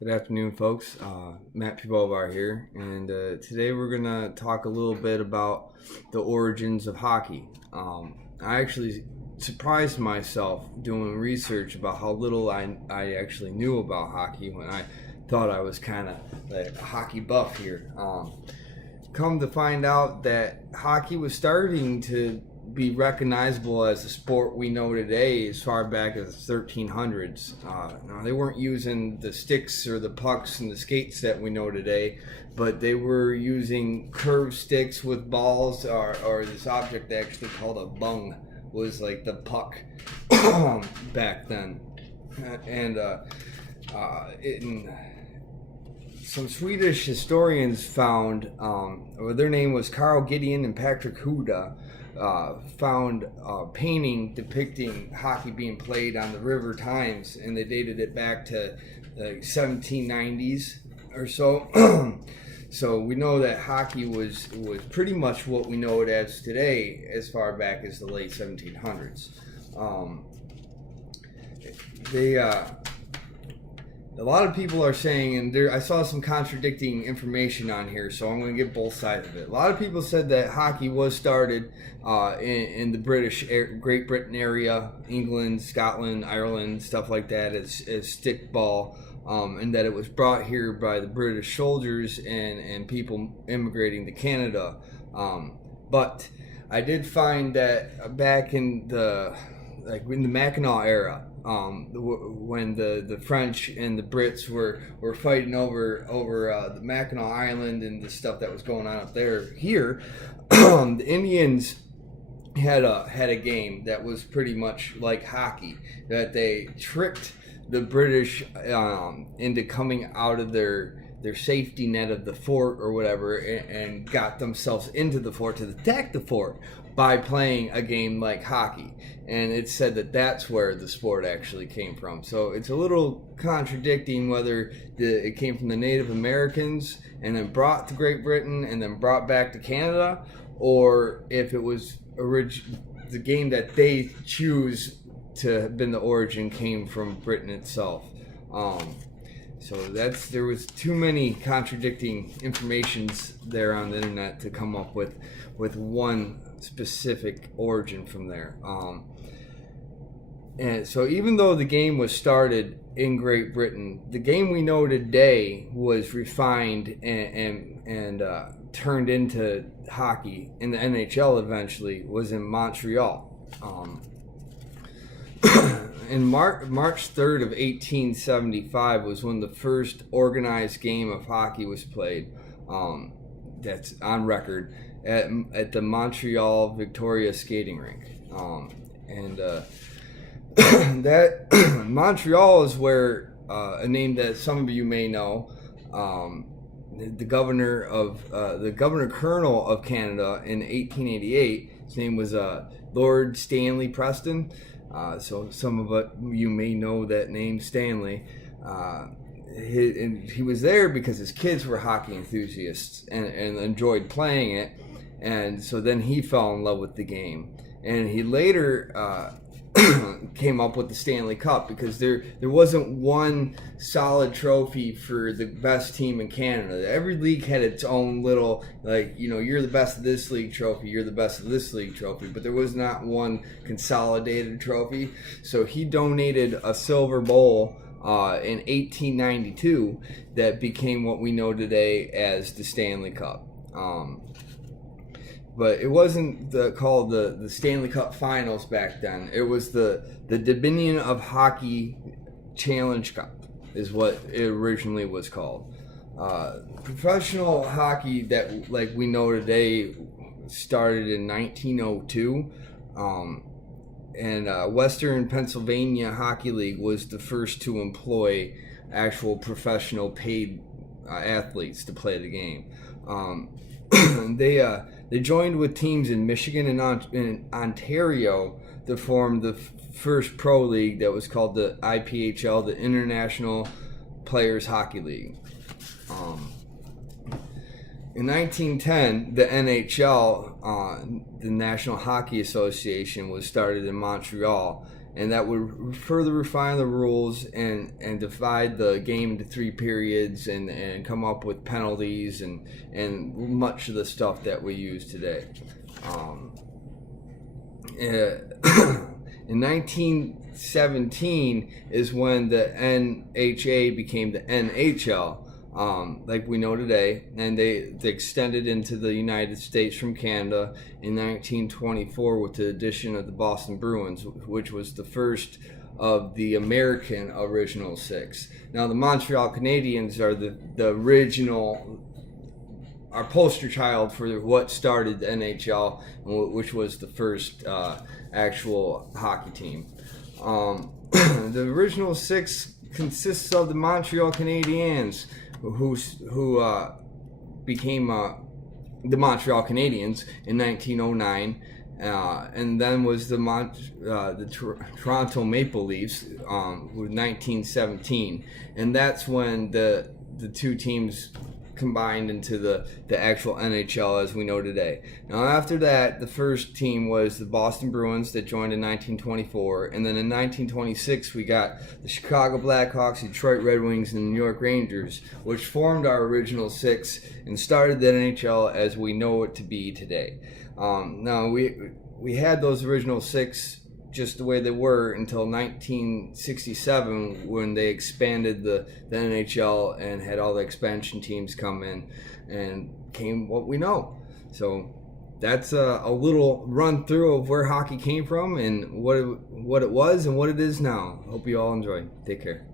Good afternoon, folks. Matt Pivovar here, and today we're gonna talk a little bit about the origins of hockey. I actually surprised myself doing research about how little I actually knew about hockey when I thought I was kind of like a hockey buff here. Come to find out that hockey was starting to be recognizable as the sport we know today as far back as the 1300s. Now they weren't using the sticks or the pucks and the skates that we know today, but they were using curved sticks with balls or this object they actually called a bung was like the puck back then. And in some Swedish historians found, or their name was Carl Gideon and Patrick Huda, found a painting depicting hockey being played on the River Thames, and they dated it back to the 1790s or so. So we know that hockey was pretty much what we know it as today, as far back as the late 1700s. They A lot of people are saying, and I saw some contradicting information on here, so I'm going to get both sides of it. A lot of people said that hockey was started in the Great Britain area, England, Scotland, Ireland, stuff like that, as stickball, and that it was brought here by the British soldiers and people immigrating to Canada. But I did find that back in the Mackinac era, when the French and the Brits were fighting over the Mackinac Island and the stuff that was going on up there. Here, the Indians had a game that was pretty much like hockey, that they tricked the British into coming out of their safety net of the fort or whatever, and got themselves into the fort to attack the fort by playing a game like hockey. And it's said that that's where the sport actually came from. So it's a little contradicting whether it came from the Native Americans and then brought to Great Britain and then brought back to Canada, or if it was the game that they choose to have been the origin came from Britain itself. So there was too many contradicting informations there on the internet to come up with one specific origin from there. And so even though the game was started in Great Britain, the game we know today was refined and turned into hockey in the NHL eventually was in Montreal. In March 3rd of 1875 was when the first organized game of hockey was played. That's on record at the Montreal Victoria skating rink. That Montreal is where a name that some of you may know. The governor colonel of Canada in 1888. His name was Lord Stanley Preston. So some of you may know that name, Stanley. He was there because his kids were hockey enthusiasts and enjoyed playing it, and so then he fell in love with the game. And he later came up with the Stanley Cup because there wasn't one solid trophy for the best team in Canada. Every league had its own little, you're the best of this league trophy, you're the best of this league trophy, but there was not one consolidated trophy. So he donated a silver bowl in 1892 that became what we know today as the Stanley Cup. But it wasn't called the Stanley Cup Finals back then. It was the Dominion of Hockey Challenge Cup is what it originally was called. Professional hockey that like we know today started in 1902. And Western Pennsylvania Hockey League was the first to employ actual professional paid athletes to play the game. They joined with teams in Michigan and Ontario to form the first pro league that was called the IPHL, the International Players Hockey League. In 1910, the NHL, the National Hockey Association, was started in Montreal, and that would further refine the rules and divide the game into 3 periods and come up with penalties and much of the stuff that we use today. In 1917 is when the NHA became the NHL, like we know today, and they extended into the United States from Canada in 1924 with the addition of the Boston Bruins, which was the first of the American original 6. Now the Montreal Canadiens are the original, our poster child for what started the NHL, which was the first actual hockey team. The original 6 consists of the Montreal Canadiens, who became the Montreal Canadiens in 1909, and then was the Toronto Maple Leafs with 1917, and that's when the 2 teams combined into the actual NHL as we know today. Now after that, the first team was the Boston Bruins that joined in 1924, and then in 1926 we got the Chicago Blackhawks, Detroit Red Wings, and the New York Rangers, which formed our original 6 and started the NHL as we know it to be today. Now we had those original 6 just the way they were until 1967 when they expanded the NHL and had all the expansion teams come in and came what we know. So that's a little run through of where hockey came from and what it was and what it is now. Hope you all enjoy. Take care.